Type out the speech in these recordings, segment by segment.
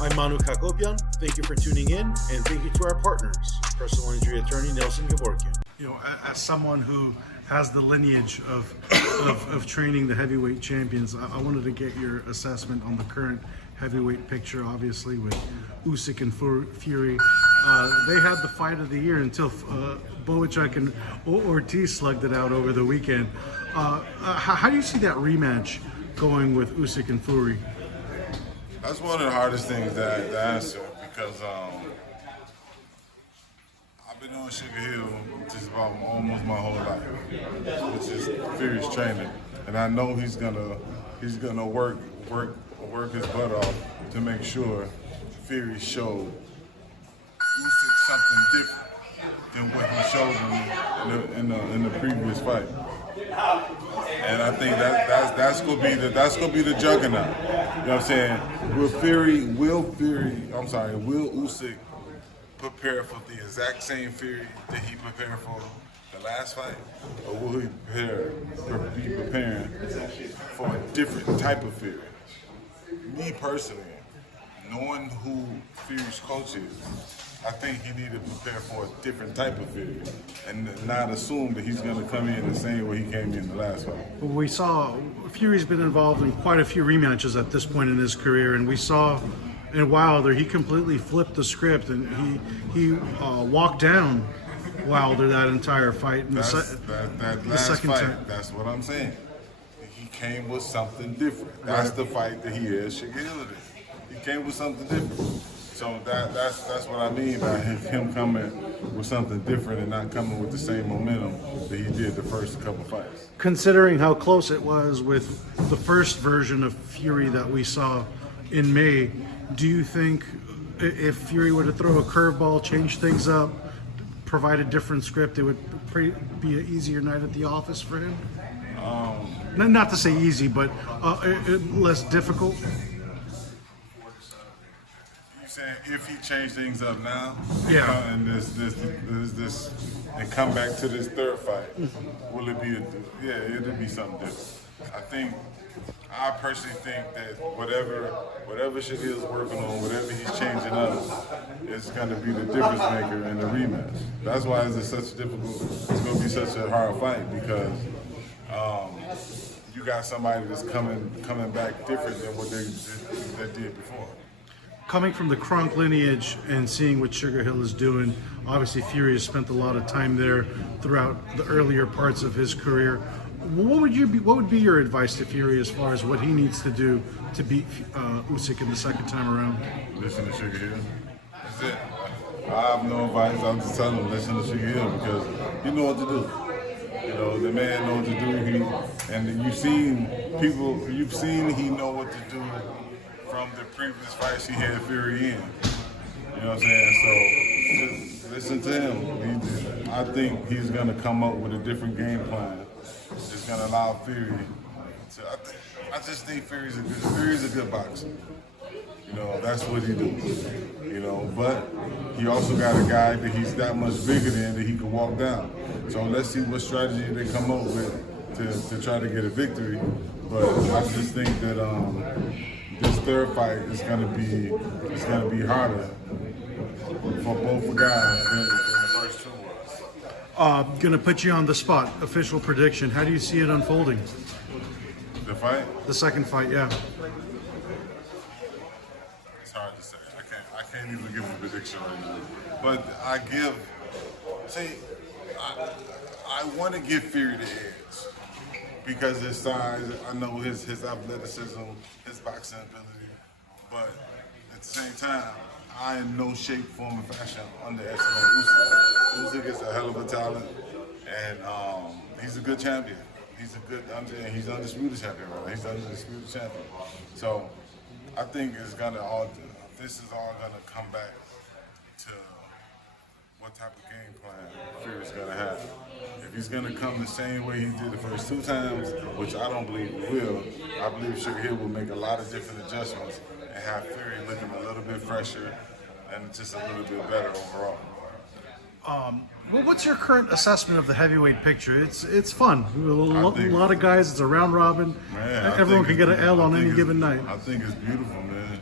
I'm Manouk Akopyan. Thank you for tuning in, and thank you to our partners, personal injury attorney Nelson Gavorkian. As someone who has the lineage of training the heavyweight champions, I wanted to get your assessment on the current heavyweight picture, obviously, with Usyk and Fury. They had the fight of the year until Boachuk and Ortiz slugged it out over the weekend. How do you see that rematch going with Usyk and Fury? That's one of the hardest things to answer because I've been on Sugar Hill just about almost my whole life, which is Fury's training, and I know he's gonna work his butt off to make sure Fury showed Usyk something different than what he showed him in the previous fight. And I think that's gonna be the juggernaut. You know what I'm saying? Will Usyk prepare for the exact same Fury that he prepared for the last fight, or will he be preparing for a different type of Fury? Me personally, knowing who Fury's coach is, I think he needed to prepare for a different type of Fury and not assume that he's going to come in the same way he came in the last fight. We saw Fury's been involved in quite a few rematches at this point in his career, and we saw in Wilder he completely flipped the script and he walked down Wilder that entire fight. And that last fight, that's what I'm saying. He came with something different. That's the fight that he is Sugar Hill did. He came with something different. So that's what I mean by him coming with something different and not coming with the same momentum that he did the first couple fights. Considering how close it was with the first version of Fury that we saw in May, do you think if Fury were to throw a curveball, change things up, provide a different script, it would be an easier night at the office for him? Not to say easy, but less difficult? Saying if he changed things up now, yeah, and and come back to this third fight, will it be? It'll be something different. I personally think that whatever Sugar Hill's working on, whatever he's changing up, is going to be the difference maker in the rematch. That's why it's going to be such a hard fight because you got somebody that's coming back different than what they did before. Coming from the Kronk lineage and seeing what Sugar Hill is doing, obviously Fury has spent a lot of time there throughout the earlier parts of his career. What would be your advice to Fury as far as what he needs to do to beat Usyk in the second time around? Listen to Sugar Hill. That's it. I have no advice. I'm just telling him listen to Sugar Hill because he knows what to do. You know, the man knows what to do. You've seen he know what to do from the previous fights he had Fury in. You know what I'm saying? So just listen to him. I think he's going to come up with a different game plan. It's going to allow Fury to. I just think Fury's a good boxer. You know, that's what he do. You know, but he also got a guy that he's that much bigger than that he can walk down. So let's see what strategy they come up with to try to get a victory. But I just think that this third fight is going to be harder for both guys than the first two was. Going to put you on the spot. Official prediction. How do you see it unfolding? The fight? The second fight, yeah. It's hard to say. I can't even give a prediction right now. But I want to give Fury the edge. Because his size, I know his athleticism, his boxing ability, but at the same time, I in no shape, form, or fashion underestimate Usyk. Usyk is a hell of a talent, and he's a good champion. He's undisputed champion, right? He's undisputed champion. So I think this is all gonna come back to what type of game plan Fury's gonna have. If he's gonna come the same way he did the first two times, which I don't believe he will, I believe Sugar Hill will make a lot of different adjustments and have Fury looking a little bit fresher and just a little bit better overall. Well, what's your current assessment of the heavyweight picture? It's fun. A lot of guys. It's a round robin. Man, everyone can get an L on any given night. I think it's beautiful, man.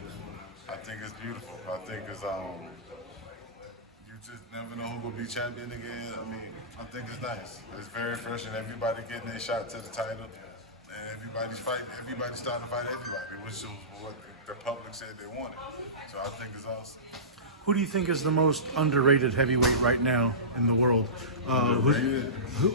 I think it's beautiful. I think it's you just never know who will be champion again. I mean, I think it's nice. It's very fresh, and everybody getting their shot to the title, and everybody's fighting. Everybody's starting to fight everybody, which is what the public said they wanted. So I think it's awesome. Who do you think is the most underrated heavyweight right now in the world?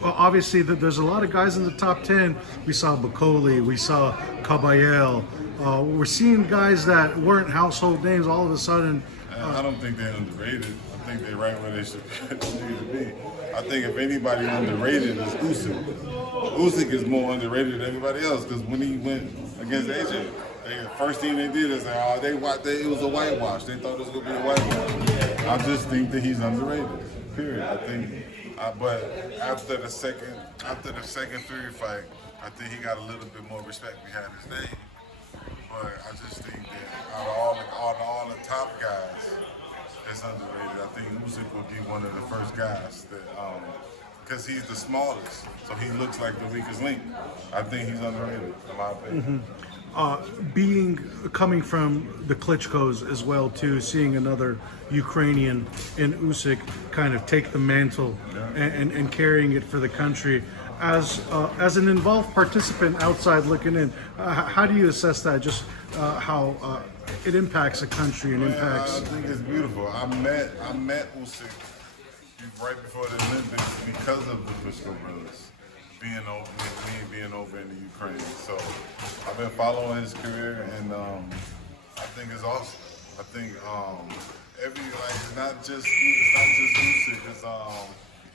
Obviously, there's a lot of guys in the top 10. We saw Bakoli, we saw Caballel. We're seeing guys that weren't household names all of a sudden. I don't think they're underrated. I think they're right where they should need to be. I think if anybody underrated is Usyk. Usyk is more underrated than everybody else because when he went against AJ, the first thing they did is it was a whitewash. They thought it was going to be a whitewash. I just think that he's underrated. Period. I think, but after the second Fury fight, I think he got a little bit more respect behind his name. But I just think that out of all the top guys, that's underrated. I think Usyk will be one of the first guys that, because he's the smallest, so he looks like the weakest link. I think he's underrated, in my opinion. Coming from the Klitschkos as well too, seeing another Ukrainian in Usyk kind of take the mantle and carrying it for the country. As an involved participant outside looking in, how do you assess that? Just how it impacts a country and impacts. I think it's beautiful. I met Usyk right before the Olympics because of the Klitschko brothers being over in the Ukraine. So I've been following his career, and I think it's awesome. I think it's not just Usyk. It's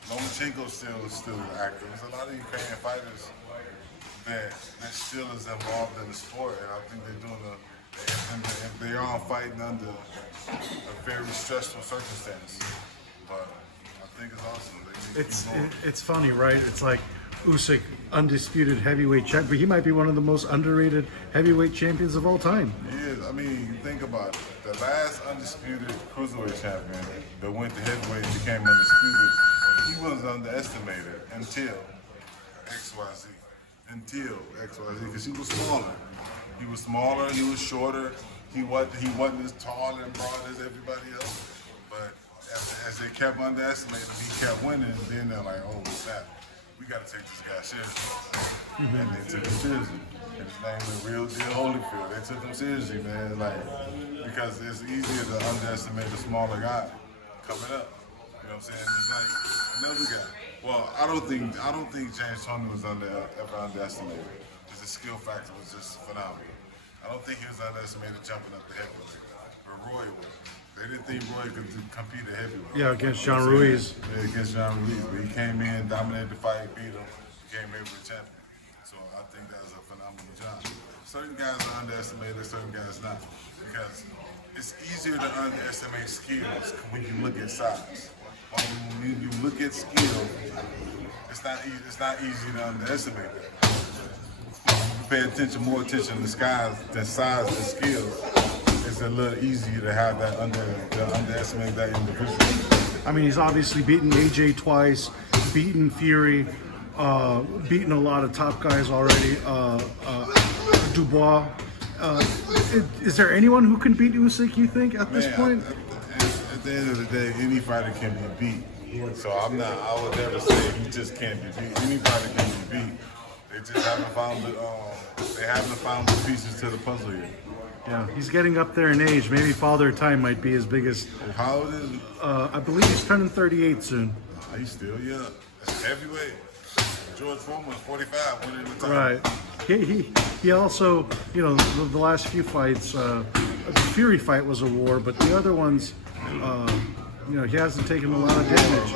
Lomachenko still active. There's a lot of Ukrainian fighters that still is involved in the sport, and I think they're doing they are fighting under a very stressful circumstance. But I think it's awesome. It's funny, right? It's like Usyk, undisputed heavyweight champ, but he might be one of the most underrated heavyweight champions of all time. He is. I mean, think about it. The last undisputed cruiserweight champion that went to heavyweight and became undisputed, he was underestimated until XYZ. Because he was smaller. He was smaller, he was shorter, he wasn't as tall and broad as everybody else. But as they kept underestimating him, he kept winning, and then they're like, oh, snap, we got to take this guy seriously. And they took him seriously. And his name was Real Deal Holyfield. They took him seriously, man, because it's easier to underestimate a smaller guy coming up. You know what I'm saying? It's like another guy. Well, I don't think James Toney was ever underestimated. The skill factor was just phenomenal. I don't think he was underestimated jumping up the heavyweight, but Roy was. They didn't think Roy could compete at heavyweight. Yeah, against John Ruiz. Yeah, against John Ruiz. But he came in, dominated the fight, beat him, became heavyweight champion. So I think that was a phenomenal job. Certain guys are underestimated, certain guys not. Because it's easier to underestimate skills when you look at size. When you look at skill, it's not easy to underestimate that. Pay more attention to size and skills, it's a little easier to have that underestimate that individual. I mean, he's obviously beaten AJ twice, beaten Fury, beaten a lot of top guys already. Dubois. Is there anyone who can beat Usyk, you think, at this point? At the end of the day, any fighter can be beat. So I would never say he just can't be beat. Any fighter can be beat. They just haven't found the pieces to the puzzle yet. Yeah, he's getting up there in age. Maybe Father Time might be his biggest. How old is he? I believe he's turning 38 soon. He's still young. That's heavyweight. George Foreman was 45 when he Right. retired. He also, the last few fights, the Fury fight was a war, but the other ones, he hasn't taken a lot of damage.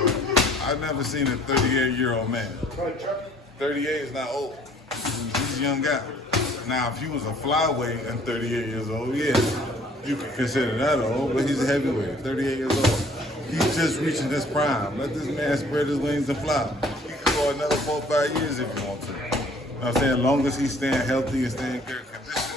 I've never seen a 38-year-old man. 38 is not old. He's a young guy. Now, if he was a flyweight and 38 years old, yeah, you could consider that old, but he's a heavyweight, 38 years old. He's just reaching his prime. Let this man spread his wings and fly. He could go another 4 or 5 years if he wants to. You know what I'm saying? As long as he's staying healthy and staying in good condition,